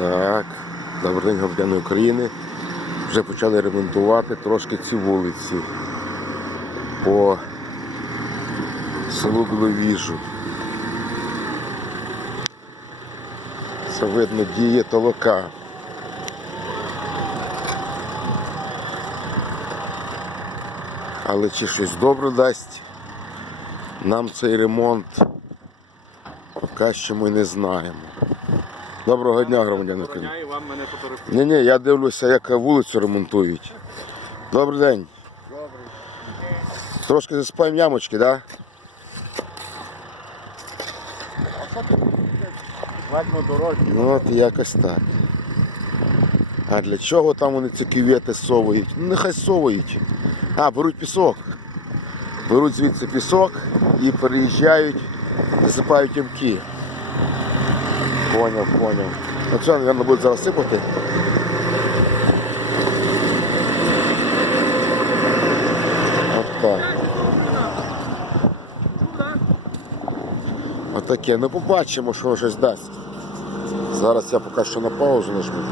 Так, добрий день громадяни України. Вже почали ремонтувати трошки ці вулиці по селу Біловіжу. Це видно діє толока. Але чи щось добре дасть нам цей ремонт, поки що ми не знаємо. Доброго дня, громадяни України. І вам мене фотографують. Ні, ні, я дивлюся, як вулицю ремонтують. Добрий день. Трошки засипаємо ямочки, так? Ладно. Ну от якось так. А для чого там вони ці кювети совують? Ну нехай совують. А, беруть пісок. Беруть звідси пісок і переїжджають, засипають ямки. Поняв, поняв. Ну це, мабуть, буде зараз сипати. От так. Отаке. Ну побачимо, що щось дасть. Зараз я поки що на паузу нажму.